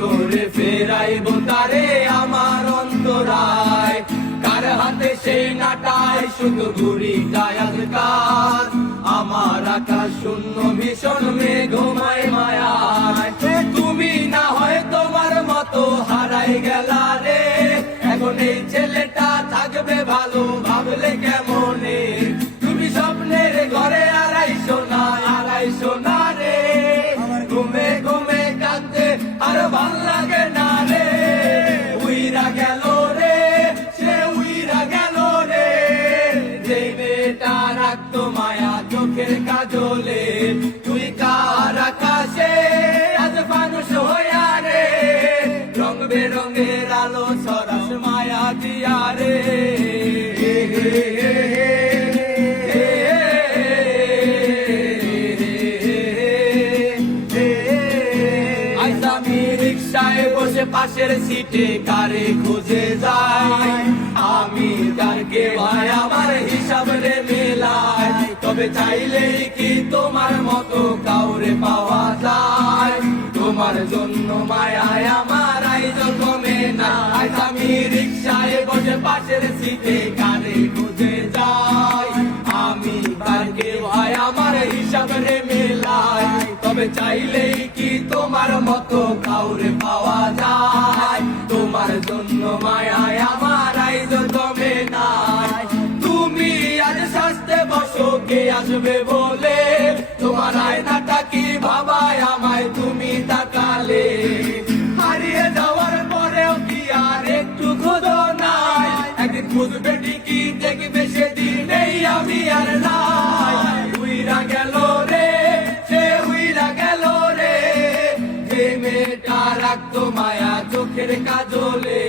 করে ফেরাইব তারে আমার অন্তরায়। কার হাতে সেই নাটায় শুধু ঘুড়িটায় আজকাল, আমার আকাশ শূন্য ভীষণ মেঘমায় মায়ায়। তুমি না হয় তোমার মতো হারাই গেলা রে, এখন এই ছেলেটা থাকবে ভালো ভাবলে কেমনে? তুমি স্বপ্নের ঘরে আড়াইশো না রে, ঘুমে ঘুমে কাঁদতে আর ভাল লাগে না রে। উইরা গেল রে, সে উইরা গেল রে, যে মেয়েটা রাখতো মায়া চোখের কাজলে। তুই কার আকাশে আজ মানুষ হইয়া রে, রং বেরঙের আলো সরাস মায়া দিয়া রে। রিক্সায় বসে পাশের সিটে কারে খুঁজে যায়, আমি কারকে ভাই আমার হিসাব রে মেলায়। তবে চাইলেই কি তোমার মতো কাউরে পাওয়া যায়? তোমার জন্য মায়ায় আমার আয়োজন কমে না। আজ আমি রিক্সায় বসে পাশের সিটে কারে খুঁজে যাই, আমি কারকে ভাই আমার হিসাব রে মেলায়। তবে চাইলেই কি তোমার মতো কাউরে পাওয়া যায়? তোমার জন্য মায়ায় আমার আয়োজন কমে নাই। তুমি আজ সাজতে বসো কে আসবে বলে, তোমার আয়নাটা কি ভাবায় আমায় তুমি তাকালে? হারিয়ে যাওয়ার পরেও কি আর একটু খোঁজো নাই? একদিন খুঁজবে ঠিকই দেখবে সেদিনেই আমি আর নাই। উইরা গেল রে, সে উইরা গেল রে, যে মেয়েটা রাখতো মায়া চোখের কাজলে।